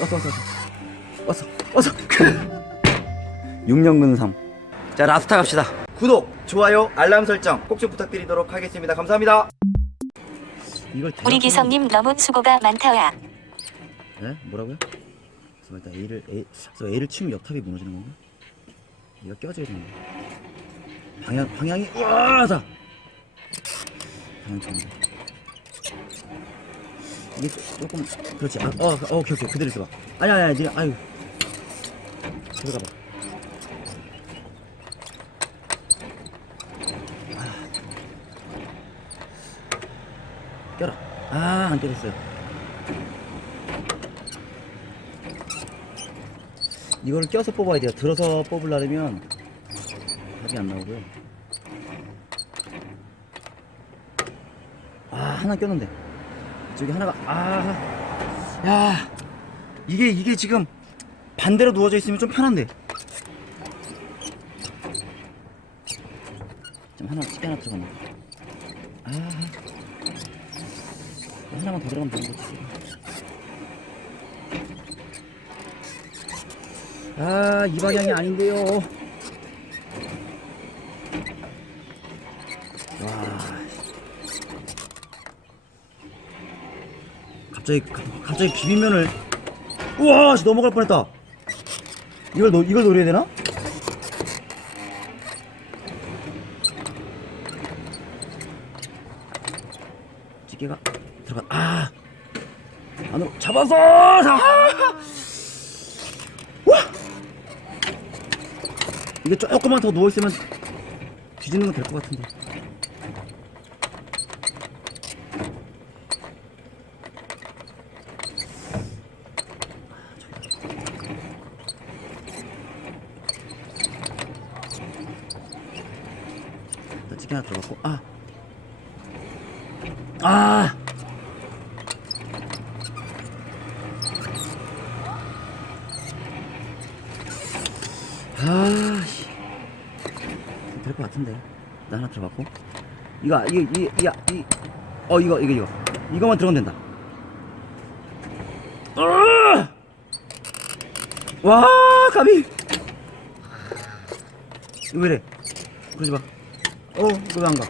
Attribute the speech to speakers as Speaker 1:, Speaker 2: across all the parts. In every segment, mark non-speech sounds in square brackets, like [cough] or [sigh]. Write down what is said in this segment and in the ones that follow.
Speaker 1: 왔어 왔어 왔어. 왔어 6년 근삼. 자 라스타 갑시다. 구독 좋아요 알람 설정 꼭 좀 부탁드리도록 하겠습니다. 감사합니다. 이걸
Speaker 2: 우리 기성님 너무 수고가 많다야.
Speaker 1: 네? 뭐라고요? 그래서 일단 A를 A, 그래서 A를 치면 옆탑이 무너지는 건가? 얘가 껴져야 되는 거 방향 방향이 우와다 방향 좋은데 이게 조- 조금 그렇지. 아, 어, 어 오케이 오케이. 그대로 있어봐. 아니 아니 아니 아유. 들어가봐. 아. 껴라. 아안 껴졌어요. 이거를 껴서 뽑아야 돼요. 들어서 뽑으려면 답이 안 나오고요. 아 하나 꼈는데 저기 하나가 아 야 이게 이게 지금 반대로 누워져 있으면 좀 편한데. 좀 하나 쉽게 하나 들어갔네 아 하나만 더 들어가면 되는 거지. 아, 이 방향이 아닌데요. 갑자기, 가- 갑자기 비빔면을. 우와, 씨, 넘어갈 뻔했다. 이걸, 노, 이걸 노려야 되나? 찌개가 들어가, 아! 안으로 잡아서! 아! 이게 조금만 더 누워 있으면 뒤지는 건 될 것 같은데 치킨 하나 들어갔고 아! 아! 아, 씨. 될 것 같은데. 나 하나 들어갔고. 이거, 이거, 이, 이, 이, 어, 이거, 이거, 이거. 이거만 들어가면 된다. 으아! 와, 가비! 이거 왜 이래? 그러지 마. 어, 이거 왜안 가?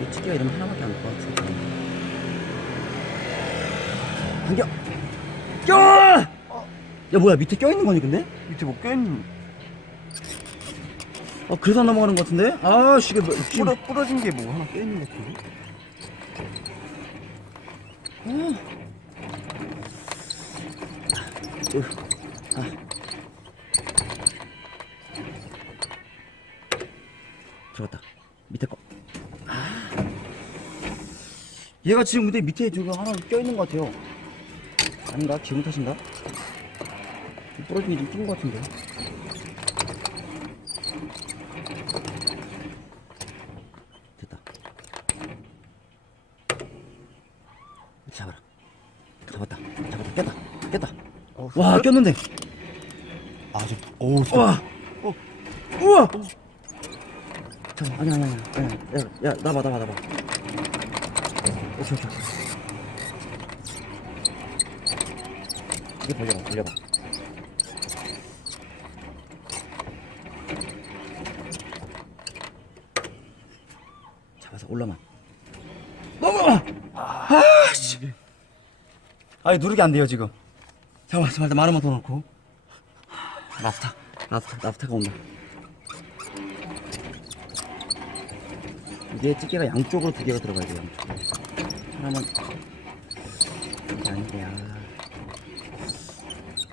Speaker 1: 이 찌개가 이러면 하나밖에 안될것 같아. 당겨! 껴! 야, 뭐야, 밑에 껴있는 거니, 근데?
Speaker 3: 밑에 뭐 껴있는
Speaker 1: 아, 그래서 안 넘어가는 것 같은데? 아, 씨, 이게 뭐.
Speaker 3: 부러, 부러진 게 뭐 하나 껴있는 것 같은데?
Speaker 1: 으, 아. 들어갔다. 밑에 거. 아. 얘가 지금 근데 밑에 지금 하나 껴있는 것 같아요. 아닌가? 기분 탓인가? 부러진 게좀 낀것 같은데. 잡아라. 잡았다. 잡았다. 깼다. 깼다.
Speaker 3: 어,
Speaker 1: 와, 꼈는데.
Speaker 3: 아, 저, 오, 저,
Speaker 1: 우와! 어. 우와! 잠깐, 아니, 아니, 아니, 아니, 야, 야, 나봐, 나봐, 나봐. 오케이, 오케이, 오케이. 이게 벌려봐, 벌려봐. 잡아서 올라만. 넘어! 아, 씨. 아니, 누르기 안 돼요, 지금. 잠깐만, 잠깐만, 일단 마루만 더 넣고. 라스타 라스타 라스타가 온다 이게 찌개가 양쪽으로 두 개가 들어가야 돼요 양쪽 하나는 이게 아닌데 아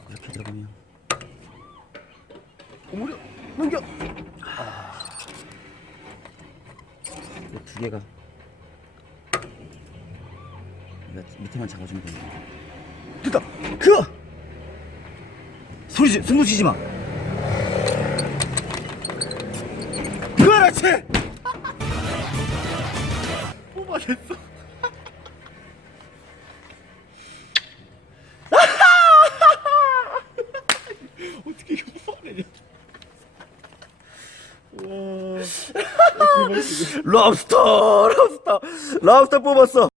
Speaker 1: 이렇게 들어가면
Speaker 3: 어머려, 넘겨!
Speaker 1: 이두 개가 내가 밑에만 잡아주면 되는데 됐다. 그 소리 지 숨도 쉬지 마. 그렇지! [laughs]
Speaker 3: 뽑아냈어. [laughs] 어떻게 이거 뽑아내냐? 와. [laughs]
Speaker 1: 럽스터 럽스터. 럽스터 뽑았어